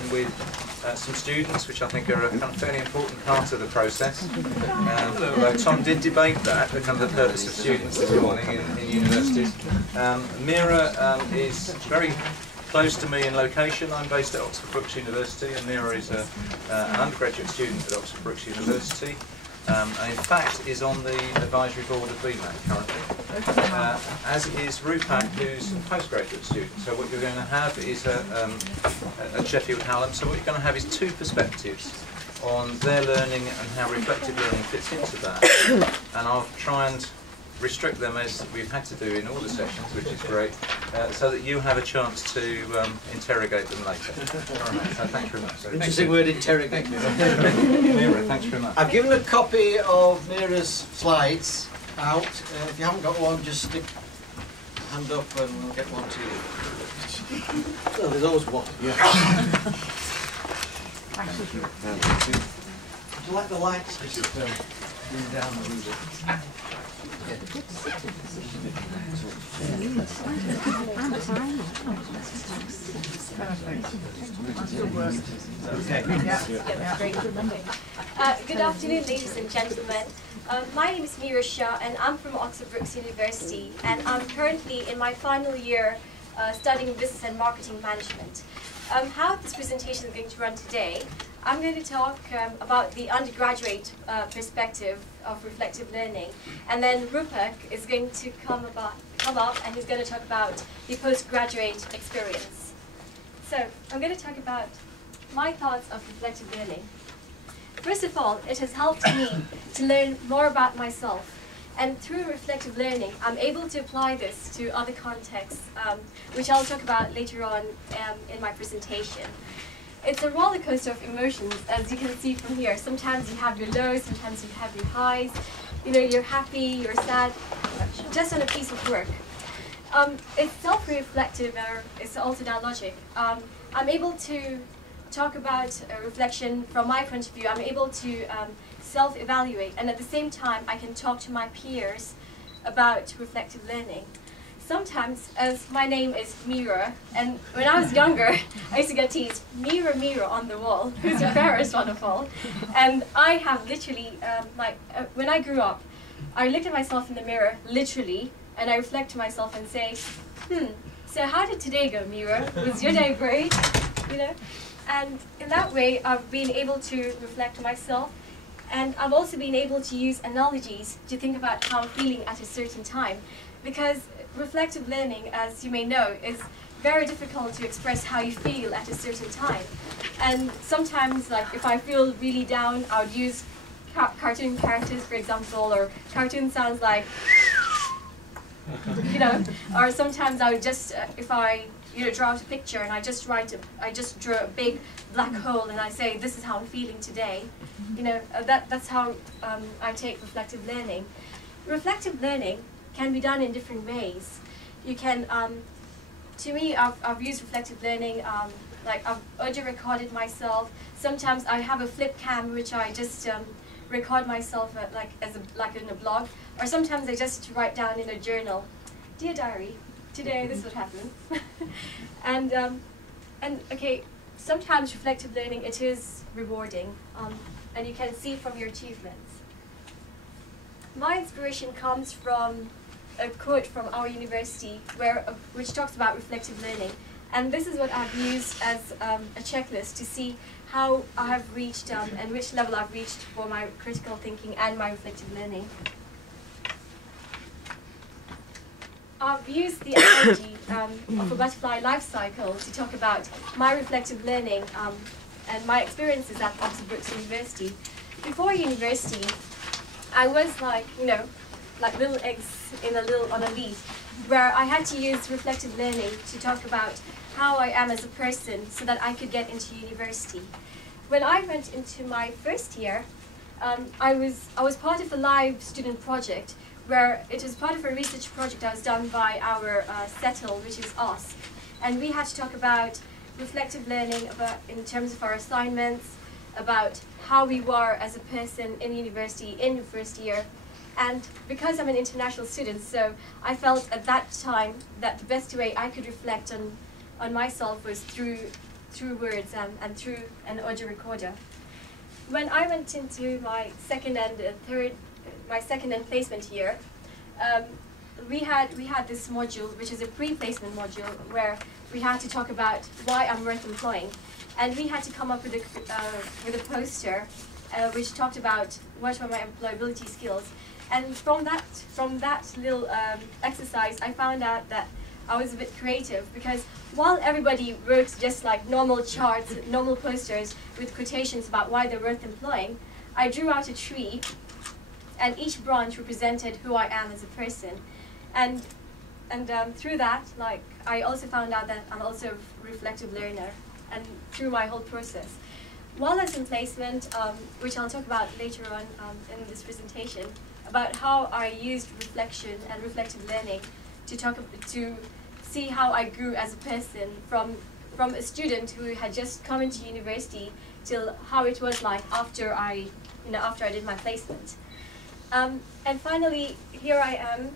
interaction with some students, which I think are a kind of fairly important part of the process. Although Tom did debate that, the kind of the purpose of students this morning in universities. Mira is very close to me in location. I'm based at Oxford Brookes University, and Mira is an undergraduate student at Oxford Brookes University. And in fact is on the advisory board of BMAT currently, as is Rupak, who's a postgraduate student. So what you're going to have is at Sheffield Hallam, so what you're going to have is two perspectives on their learning and how reflective learning fits into that. And I'll try and restrict them, as we've had to do in all the sessions, which is great, so that you have a chance to interrogate them later. All right, so thanks very much. So interesting word, interrogate. Mira, thanks very much. I've given a copy of Mira's slides out. If you haven't got one, just stick hand up and we'll get one to you. So there's always one. Yeah. Would you like the lights just bring down a little bit? Good afternoon, ladies and gentlemen. My name is Mira Shah, and I'm from Oxford Brookes University, and I'm currently in my final year studying business and marketing management. How this presentation is going to run today, I'm going to talk about the undergraduate perspective of reflective learning, and then Rupak is going to come up and he's going to talk about the postgraduate experience. So I'm going to talk about my thoughts of reflective learning. First of all, it has helped me to learn more about myself, and through reflective learning I'm able to apply this to other contexts, which I'll talk about later on in my presentation. It's a roller coaster of emotions, as you can see from here. Sometimes you have your lows, sometimes you have your highs. You know, you're happy, you're sad, just on a piece of work. It's self-reflective, or it's also dialogic. I'm able to talk about reflection from my point of view. I'm able to self-evaluate, and at the same time I can talk to my peers about reflective learning. Sometimes, as my name is Mira, and when I was younger, I used to get teased, Mira, Mira on the wall, who's your fairest one of all? And I have literally, when I grew up, I looked at myself in the mirror, literally, and I reflect to myself and say, so how did today go, Mira? Was your day great? You know? And in that way, I've been able to reflect on myself, and I've also been able to use analogies to think about how I'm feeling at a certain time, because reflective learning, as you may know, is very difficult to express how you feel at a certain time. And sometimes, like, if I feel really down, I would use cartoon characters, for example, or cartoon sounds like, you know, or sometimes I would just, if I, you know, draw out a picture and I just draw a big black hole and I say, this is how I'm feeling today. You know, that's how I take reflective learning. Reflective learning can be done in different ways. You can, to me, I've used reflective learning, like I've audio recorded myself. Sometimes I have a flip cam which I just record myself like in a blog, or sometimes I just write down in a journal, dear diary, today this would happen. and okay, sometimes reflective learning, it is rewarding, and you can see from your achievements. My inspiration comes from a quote from our university which talks about reflective learning, and this is what I've used as a checklist to see how I have reached and which level I've reached for my critical thinking and my reflective learning. I've used the analogy of a butterfly life cycle to talk about my reflective learning and my experiences at Oxford Brookes University. Before university, I was like, you know, like little eggs on a leaf, where I had to use reflective learning to talk about how I am as a person so that I could get into university. When I went into my first year, I was part of a live student project, where it was part of a research project that was done by our settle, which is OSC. And we had to talk about reflective learning in terms of our assignments, about how we were as a person in university in the first year. And because I'm an international student, so I felt at that time that the best way I could reflect on myself was through through words and through an audio recorder. When I went into my second and placement year, we had this module, which is a pre-placement module, where we had to talk about why I'm worth employing, and we had to come up with a poster which talked about what were my employability skills. And from that little exercise, I found out that I was a bit creative, because while everybody wrote just like normal charts, normal posters with quotations about why they're worth employing, I drew out a tree, and each branch represented who I am as a person. And through that, like, I also found out that I'm also a reflective learner, and through my whole process. While I was in placement, which I'll talk about later on in this presentation, about how I used reflection and reflective learning to see how I grew as a person from a student who had just come into university till how it was like after I did my placement. And finally, here I am.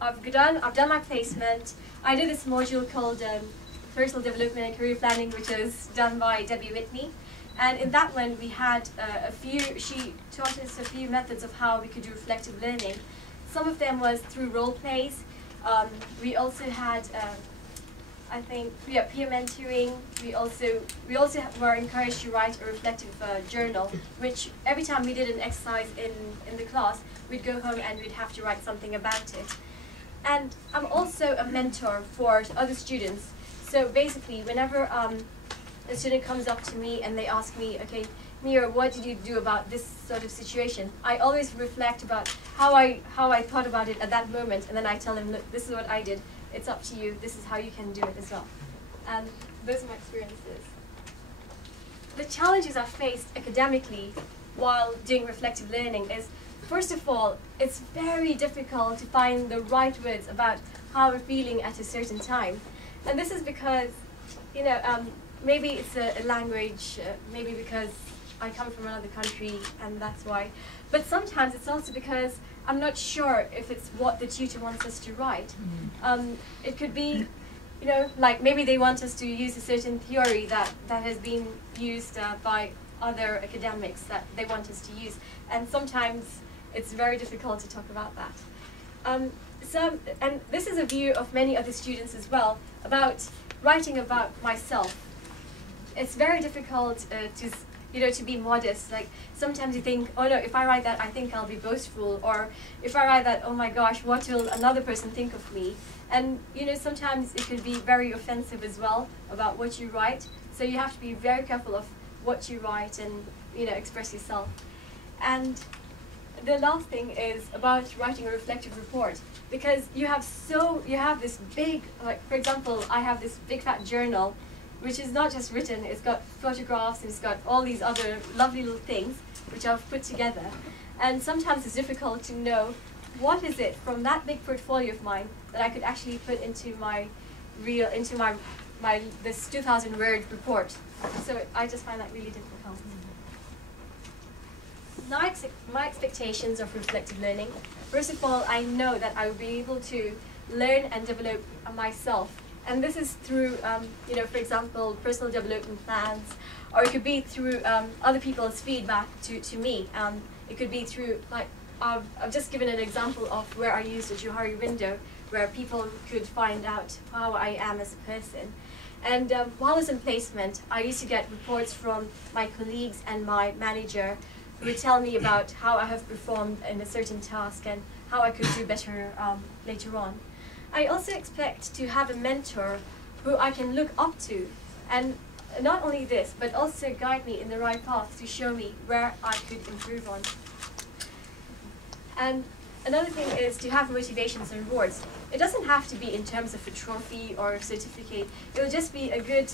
I've done my placement. I did this module called Personal Development and Career Planning, which is done by Debbie Whitney. And in that one, we had she taught us a few methods of how we could do reflective learning. Some of them was through role plays. We also had, I think, peer mentoring. We also were encouraged to write a reflective journal, which every time we did an exercise in the class, we'd go home and we'd have to write something about it. And I'm also a mentor for other students. So basically, whenever a student comes up to me and they ask me, okay, Mira, what did you do about this sort of situation? I always reflect about how I thought about it at that moment, and then I tell them, look, this is what I did. It's up to you. This is how you can do it as well. And those are my experiences. The challenges I faced academically while doing reflective learning is, first of all, it's very difficult to find the right words about how we're feeling at a certain time. And this is because, maybe it's a language, maybe because I come from another country and that's why. But sometimes it's also because I'm not sure if it's what the tutor wants us to write. It could be, like maybe they want us to use a certain theory that has been used by other academics that they want us to use. And sometimes it's very difficult to talk about that. And this is a view of many other students as well, about writing about myself. It's very difficult to be modest. Like, sometimes you think, oh no, if I write that, I think I'll be boastful. Or if I write that, oh my gosh, what will another person think of me? And sometimes it could be very offensive as well about what you write. So you have to be very careful of what you write and express yourself. And the last thing is about writing a reflective report, because you have this big, like, for example, I have this big fat journal, which is not just written, it's got photographs and it's got all these other lovely little things which I've put together. And sometimes it's difficult to know what is it from that big portfolio of mine that I could actually put into this 2,000 word report. So I just find that really difficult. My expectations of reflective learning, first of all, I know that I will be able to learn and develop myself. And this is through, for example, personal development plans, or it could be through other people's feedback to me. It could be through, like, I've just given an example of where I used a Johari window, where people could find out how I am as a person. And while I was in placement, I used to get reports from my colleagues and my manager who would tell me about how I have performed in a certain task and how I could do better later on. I also expect to have a mentor who I can look up to, and not only this, but also guide me in the right path to show me where I could improve on. And another thing is to have motivations and rewards. It doesn't have to be in terms of a trophy or a certificate. It will just be a good,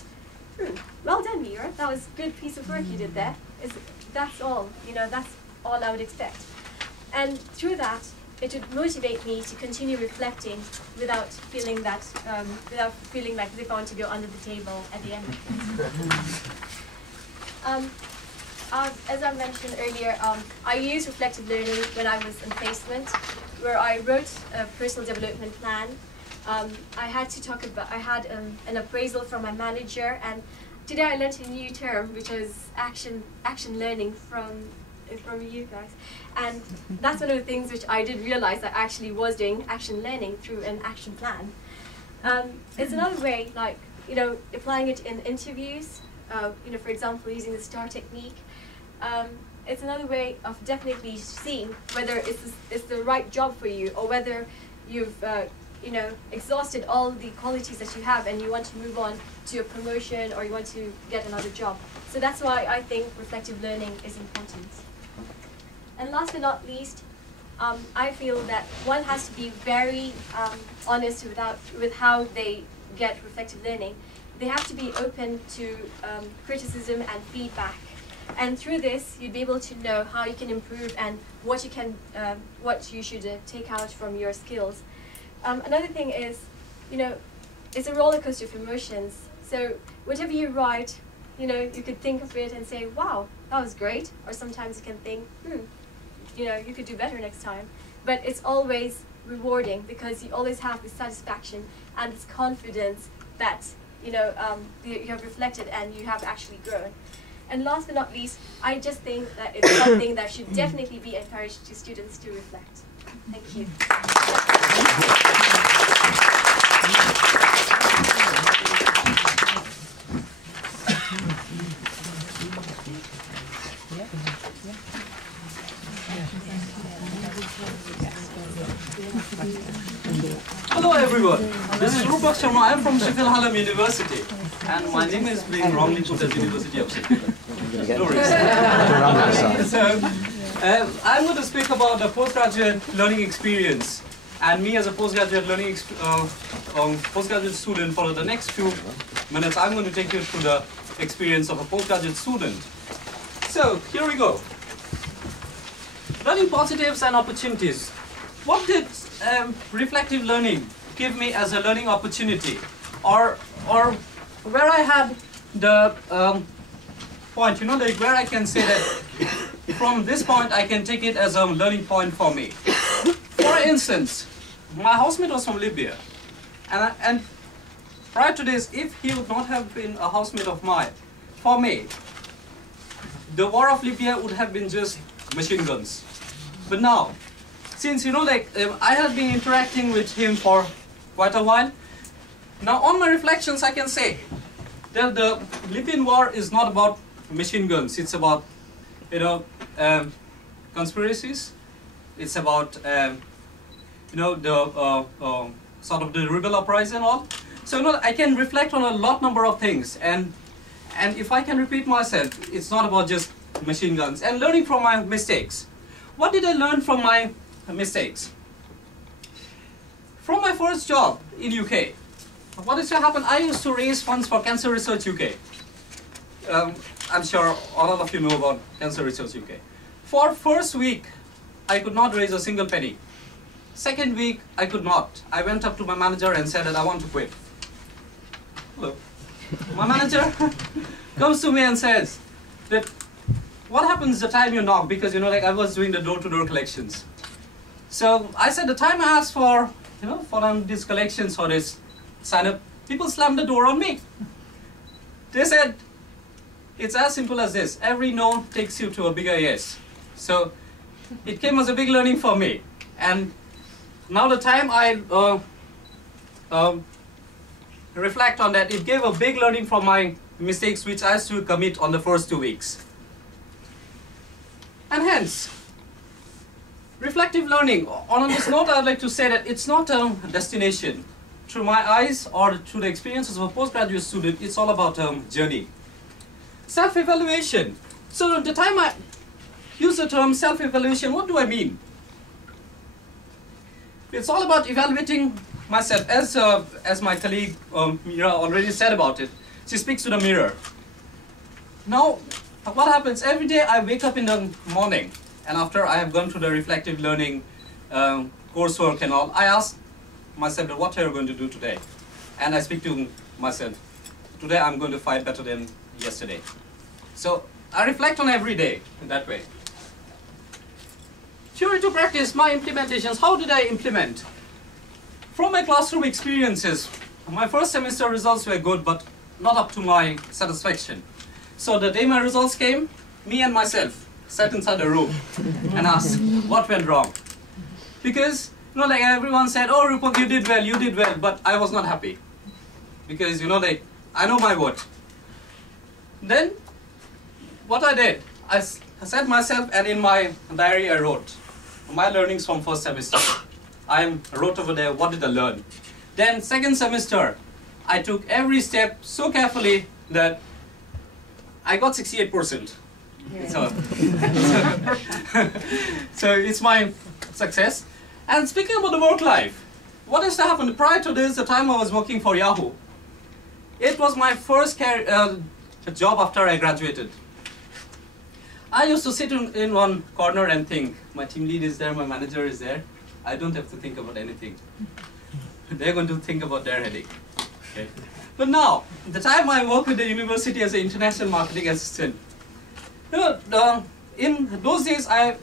well done, Mira, that was a good piece of work you did there. That's all, that's all I would expect. And through that, it would motivate me to continue reflecting without feeling like as if I want to go under the table at the end of it. As I mentioned earlier, I used reflective learning when I was in placement, where I wrote a personal development plan. I had an appraisal from my manager, and today I learned a new term, which is action learning from you guys. And that's one of the things which I did realize I actually was doing action learning through an action plan. It's another way, like, applying it in interviews, for example, using the STAR technique. It's another way of definitely seeing whether it's the right job for you, or whether you've exhausted all the qualities that you have and you want to move on to a promotion, or you want to get another job. So that's why I think reflective learning is important. And last but not least, I feel that one has to be very honest with how they get reflective learning. They have to be open to criticism and feedback. And through this, you'd be able to know how you can improve and what you should take out from your skills. Another thing is, it's a roller coaster of emotions. So whatever you write, you could think of it and say, wow, that was great. Or sometimes you can think, you could do better next time. But it's always rewarding, because you always have this satisfaction and this confidence that you have reflected and you have actually grown. And last but not least, I just think that it's something that should definitely be encouraged to students to reflect. Thank you. Hello everyone, this is Rupak Sharma. I am from Sheffield Hallam University, and my name is being wrongly put as University of Sheffield. No worries. So, I'm going to speak about the postgraduate learning experience, and me as a postgraduate postgraduate student. For the next few minutes, I'm going to take you through the experience of a postgraduate student. So here we go. Learning positives and opportunities. What did reflective learning give me as a learning opportunity, or where I had the point, like where I can say that from this point I can take it as a learning point for me. For instance, my housemate was from Libya, and prior to this, if he would not have been a housemate of mine, for me, the war of Libya would have been just machine guns. But now, since I have been interacting with him for quite a while, now on my reflections I can say that the Libyan war is not about machine guns. It's about conspiracies. It's about the sort of the rebel uprising and all. So I can reflect on a number of things, and if I can repeat myself, it's not about just machine guns. And learning from my mistakes. What did I learn from my mistakes? From my first job in UK, what used to happen? I used to raise funds for Cancer Research UK. I'm sure all of you know about Cancer Research UK. For first week, I could not raise a single penny. Second week, I could not. I went up to my manager and said that I want to quit. Hello. My manager comes to me and says that, what happens the time you knock? Because I was doing the door-to-door collections. So I said the time I asked for these collections or this sign up, people slammed the door on me. They said, it's as simple as this. Every no takes you to a bigger yes. So it came as a big learning for me. And now the time I reflect on that, it gave a big learning from my mistakes which I used to commit on the first 2 weeks. And hence, reflective learning, on this note I'd like to say that it's not a destination. Through my eyes or through the experiences of a postgraduate student, it's all about a journey. Self-evaluation. So the time I use the term self-evaluation, what do I mean? It's all about evaluating myself, as my colleague Mira already said about it. She speaks to the mirror. Now, what happens? Every day I wake up in the morning, and after I have gone through the reflective learning coursework and all, I ask myself, what are you going to do today? And I speak to myself, today I'm going to fight better than yesterday. So I reflect on every day in that way. Theory to practice, my implementations, how did I implement? From my classroom experiences, my first semester results were good, but not up to my satisfaction. So the day my results came, me and myself sat inside a room and asked, what went wrong? Because, you know, like everyone said, oh, Rupak, you did well, but I was not happy. Because, you know, like, I know my worth. Then, what I did, I sat myself and in my diary I wrote my learnings from first semester. I wrote over there, what did I learn? Then second semester, I took every step so carefully that I got 68%. So, so it's my success. And speaking about the work life, what has happened? Prior to this, the time I was working for Yahoo, it was my first job after I graduated. I used to sit in one corner and think, my team lead is there, my manager is there. I don't have to think about anything. They're going to think about their headache. Okay. But now, the time I work with the university as an international marketing assistant, you know, in those days, I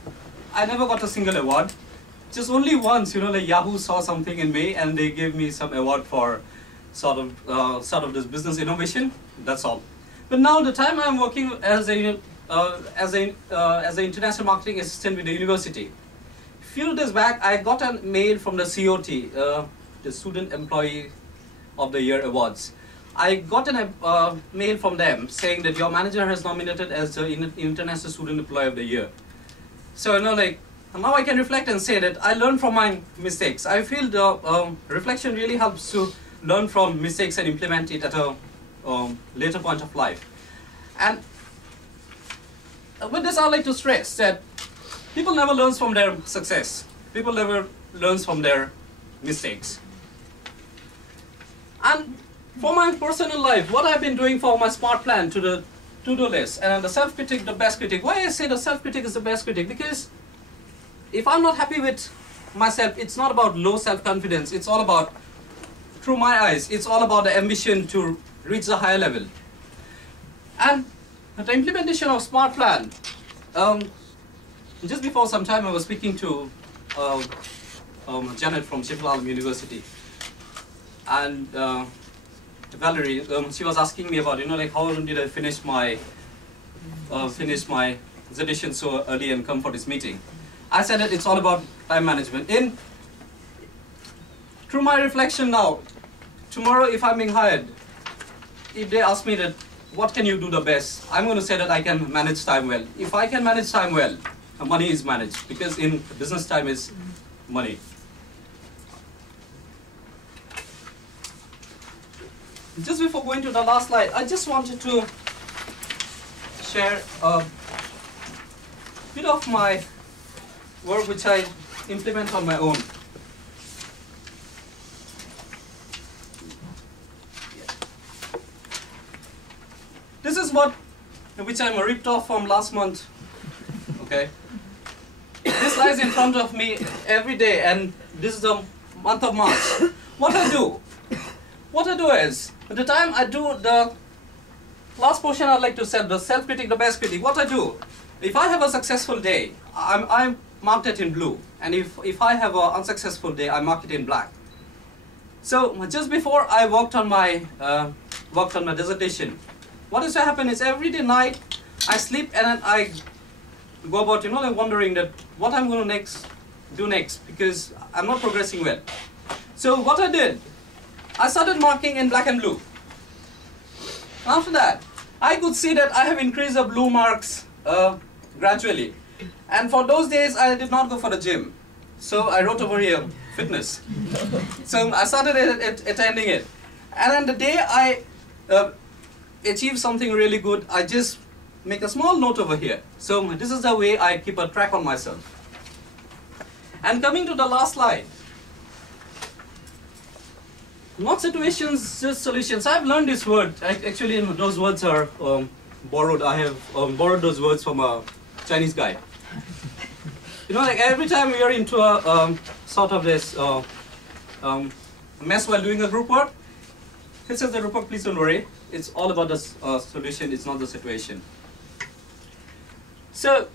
never got a single award. Just only once, you know, like Yahoo saw something in me and they gave me some award for sort of this business innovation. That's all. But now, the time I'm working as an international marketing assistant with the university, a few days back, I got a mail from the COT, the Student Employee of the Year Awards. I got a mail from them saying that your manager has nominated as the International Student Employee of the Year. So, you know, like, now I can reflect and say that I learned from my mistakes. I feel the reflection really helps to learn from mistakes and implement it at a later point of life. And with this, I'd like to stress that people never learn from their success. People never learn from their mistakes. And for my personal life, what I've been doing for my smart plan to the to-do list, and the self-critic, the best critic. Why I say the self-critic is the best critic? Because if I'm not happy with myself, it's not about low self-confidence. It's all about, through my eyes, it's all about the ambition to reach the higher level. And the implementation of smart plan, just before some time I was speaking to Janet from Sheffield Hallam University, and Valerie, she was asking me about, you know, like how did I finish my dissertation so early and come for this meeting. I said that it's all about time management. Through my reflection now, tomorrow if I'm being hired, if they ask me that, what can you do the best? I'm going to say that I can manage time well. If I can manage time well, money is managed, because in business time is money. Just before going to the last slide, I just wanted to share a bit of my work which I implement on my own. This is which I'm ripped off from last month. Okay. This lies in front of me every day, and this is the month of March. What I do is, at the time I do the last portion, I'd like to say the self-critic, the best critic. What I do, if I have a successful day, I'm marked it in blue, and if I have an unsuccessful day, I mark it in black. So just before I worked on my dissertation, what is to happen is every day night I sleep and then I go about, you know, like wondering that what I'm going to do next, because I'm not progressing well. So what I did, I started marking in black and blue. After that, I could see that I have increased the blue marks gradually. And for those days, I did not go for the gym. So I wrote over here, fitness. So I started attending it. And then the day I achieve something really good, I just make a small note over here. So this is the way I keep a track on myself. And coming to the last slide, not situations, just solutions. I've learned this word. Actually, those words are borrowed. I have borrowed those words from a Chinese guy. You know, like every time we are into a sort of this mess while doing a group work, he says the Rupak, please don't worry. It's all about the solution, it's not the situation. So,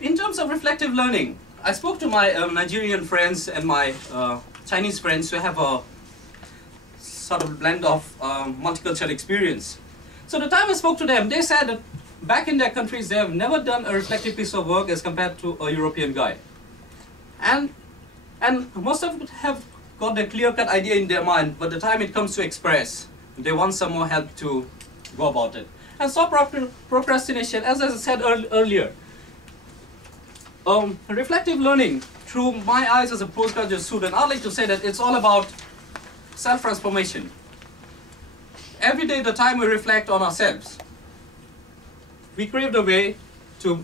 in terms of reflective learning, I spoke to my Nigerian friends and my Chinese friends who have a sort of blend of multicultural experience. So the time I spoke to them, they said that back in their countries, they have never done a reflective piece of work as compared to a European guy. And most of them have got a clear-cut idea in their mind, but the time it comes to express, they want some more help to go about it. And stop procrastination, as I said earlier. Reflective learning, through my eyes as a postgraduate student, I'd like to say that it's all about self-transformation. Every day, the time we reflect on ourselves, we crave the way to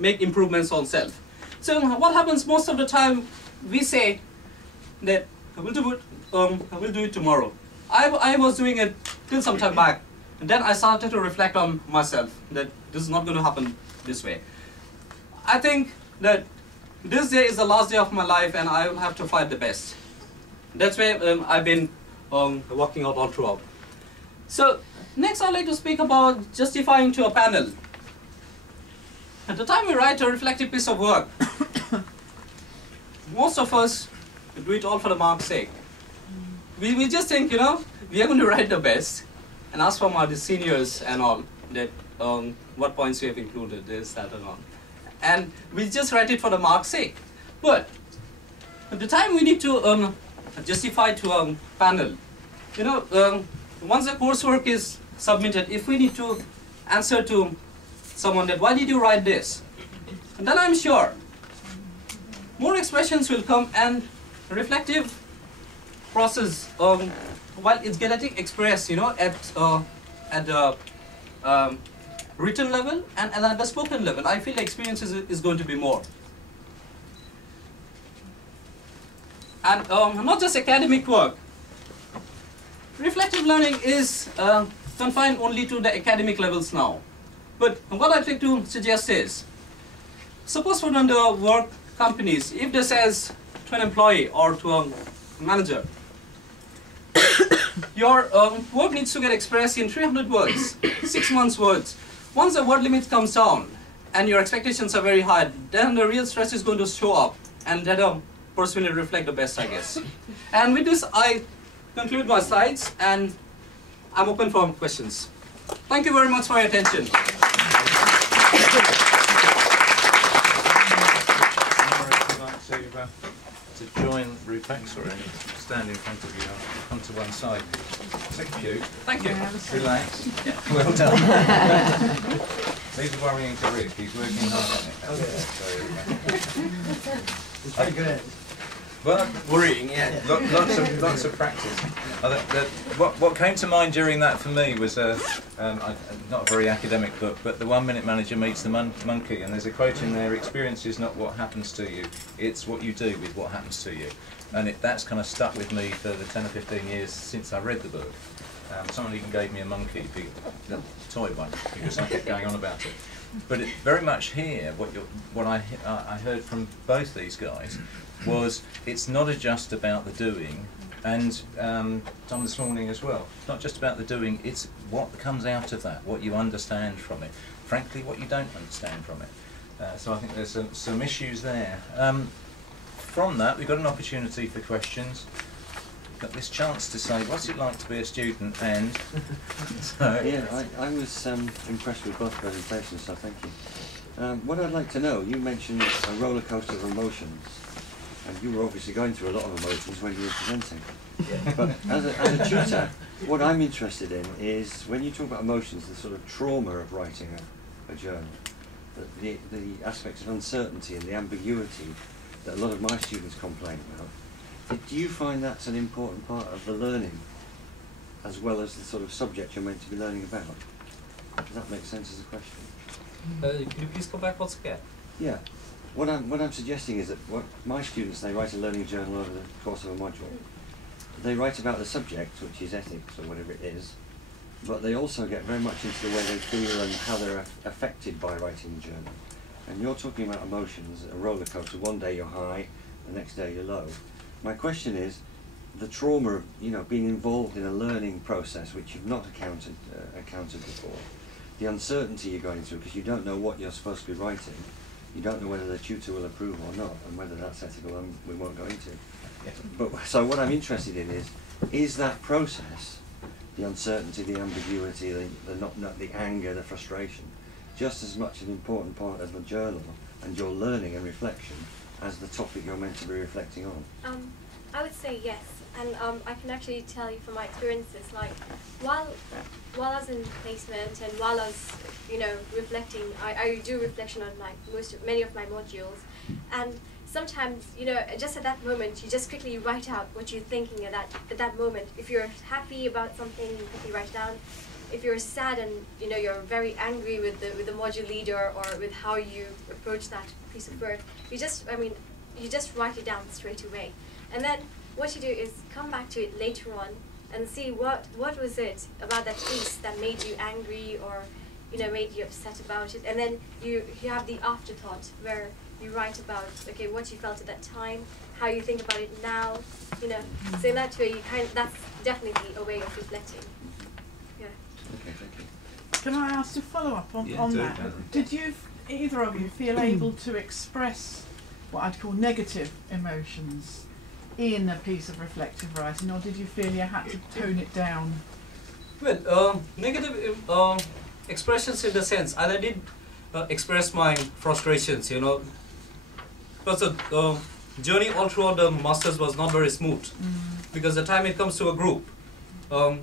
make improvements on self. So what happens most of the time, we say that I will do it tomorrow. I was doing it till some time back, and then I started to reflect on myself that this is not going to happen this way. I think that this day is the last day of my life, and I will have to fight the best. That's why I've been working out all throughout. So next, I'd like to speak about justifying to a panel. At the time we write a reflective piece of work, most of us do it all for the mark's sake. We just think, you know, we are going to write the best and ask from our seniors and all that what points we have included, this, that, and all. And we just write it for the mark's sake. But at the time we need to justify to a panel, you know, once the coursework is submitted, if we need to answer to someone that, why did you write this? And then I'm sure more expressions will come, and reflective process, while it's getting expressed, you know, at the written level and at the spoken level, I feel the experience is going to be more. And not just academic work. Reflective learning is confined only to the academic levels now. But what I'd like to suggest is, suppose for the work companies, if they says to an employee or to a manager, your work needs to get expressed in 300 words, 6 months words. Once the word limit comes down and your expectations are very high, then the real stress is going to show up, and that person will reflect the best, I guess. And with this, I conclude my slides, and I'm open for questions. Thank you very much for your attention. To join Rupak, sorry, stand in front of you. I'll come to one side. Thank you. Thank you. Relax. Yeah. Well done. He's a worrying career. He's working hard on it. Okay. It's very good. Well, Worrying, yeah. Lots of practice. What came to mind during that for me was not a very academic book, but The 1 Minute Manager Meets the Monkey, and there's a quote in there: "Experience is not what happens to you, it's what you do with what happens to you." And that's kind of stuck with me for the 10 or 15 years since I read the book. Someone even gave me a monkey, the toy one, because I kept going on about it. But it, very much here, what I heard from both these guys was, it's not just about the doing, and Tom this morning as well, it's not just about the doing, it's what comes out of that, what you understand from it, frankly what you don't understand from it. So I think there's some issues there. From that, we've got an opportunity for questions. We've got this chance to say, what's it like to be a student, and... so, yeah, I was impressed with both presentations, so thank you. What I'd like to know, you mentioned a roller coaster of emotions, and you were obviously going through a lot of emotions when you were presenting. But as a tutor, what I'm interested in is, when you talk about emotions, the sort of trauma of writing a journal, the aspects of uncertainty and the ambiguity that a lot of my students complain about. Do you find that's an important part of the learning, as well as the sort of subject you're meant to be learning about? Does that make sense as a question? Could you please go back once again? Yeah. What I'm suggesting is that what my students, they write a learning journal over the course of a module. They write about the subject, which is ethics or whatever it is, but they also get very much into the way they feel and how they're affected by writing the journal. And you're talking about emotions, a roller coaster. One day you're high, the next day you're low. My question is, the trauma of, you know, being involved in a learning process which you've not encountered before, the uncertainty you're going through because you don't know what you're supposed to be writing, you don't know whether the tutor will approve or not, and whether that's ethical, we won't go into. But so what I'm interested in is that process, the uncertainty, the ambiguity, the anger, the frustration, just as much an important part of the journal and your learning and reflection as the topic you're meant to be reflecting on? I would say yes, and I can actually tell you from my experiences, like while I was in placement and while I was, reflecting, I do reflection on like many of my modules, and sometimes, just at that moment, you just quickly write out what you're thinking at that moment. If you're happy about something, you quickly write it down. If you're sad and you're very angry with the module leader or with how you approach that piece of work, you just write it down straight away. And then what you do is come back to it later on and see what was it about that piece that made you angry or made you upset about it. And then you have the afterthought where you write about what you felt at that time, how you think about it now. So in that way that's definitely a way of reflecting. Yeah. Okay, thank you. Can I ask to follow up on that? Did either of you feel able to express what I'd call negative emotions in a piece of reflective writing, or did you feel you had to tone it down? Well, negative expressions in the sense, and I did express my frustrations, because the journey all throughout the masters was not very smooth, because the time it comes to a group,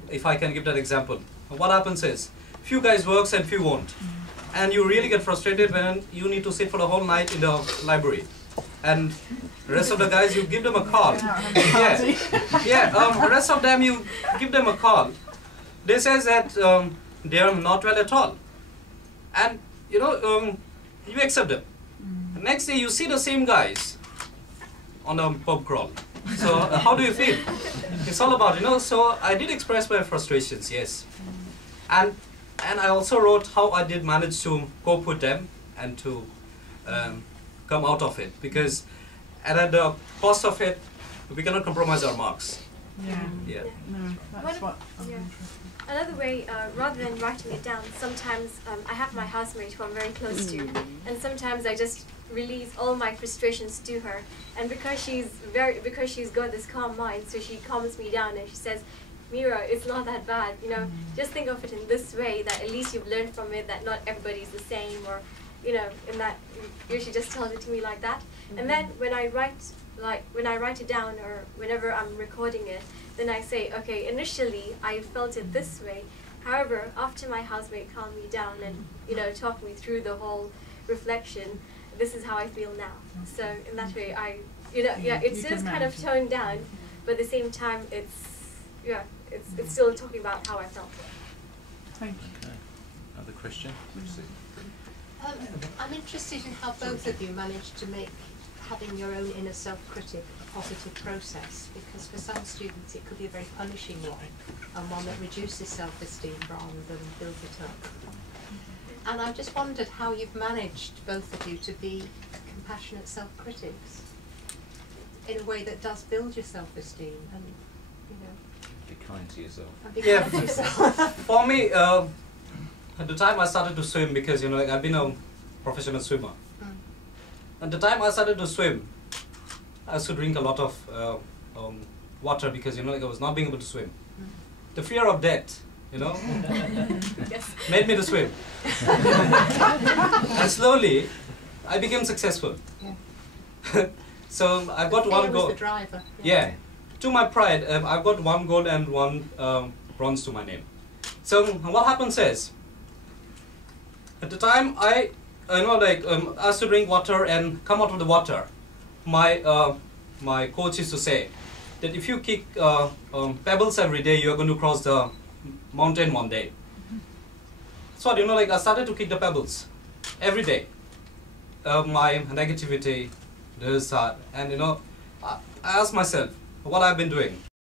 if I can give that example, what happens is, few guys works and few won't, and you really get frustrated when you need to sit for the whole night in the library. And the rest of the guys, you give them a call. The rest of them, you give them a call. They says that they are not well at all. And, you accept them. The next day, you see the same guys on a pub crawl. So, how do you feel? It's all about, so I did express my frustrations, yes. And I also wrote how I did manage to cope with them and to come out of it, because at the cost of it, we cannot compromise our marks. Yeah. No, that's what I'm interested in. Another way, rather than writing it down, sometimes I have my housemate who I'm very close to, and sometimes I just release all my frustrations to her. And because she's got this calm mind, so she calms me down and she says, "Mira, it's not that bad. Just think of it in this way, that at least you've learned from it that not everybody's the same," or in that she just tells it to me like that. And then when I write it down, or whenever I'm recording it, then I say, okay, initially I felt it this way. However, after my housemate calmed me down and talked me through the whole reflection, this is how I feel now. So in that way, it's just kind of toned down, but at the same time, it's still talking about how I felt. Thank you. Okay. Another question? I'm interested in how both of you managed to make having your own inner self-critic a positive process, because for some students it could be a very punishing one, and one that reduces self-esteem rather than builds it up. And I just wondered how you've managed, both of you, to be compassionate self-critics in a way that does build your self-esteem and, Be kind to yourself. and be kind to yourself. For me, at the time I started to swim, because I've been a professional swimmer. At the time I started to swim, I used to drink a lot of water, because I was not being able to swim. The fear of death, made me to swim. And slowly, I became successful. Yeah. So I've got one Fear was goal. the driver. Yeah. To my pride, I've got one gold and one bronze to my name. So what happens is, at the time I used to drink water and come out of the water, my coach used to say that if you kick pebbles every day, you're going to cross the mountain one day. So I started to kick the pebbles every day. My negativity, this, that, and I asked myself what I've been doing.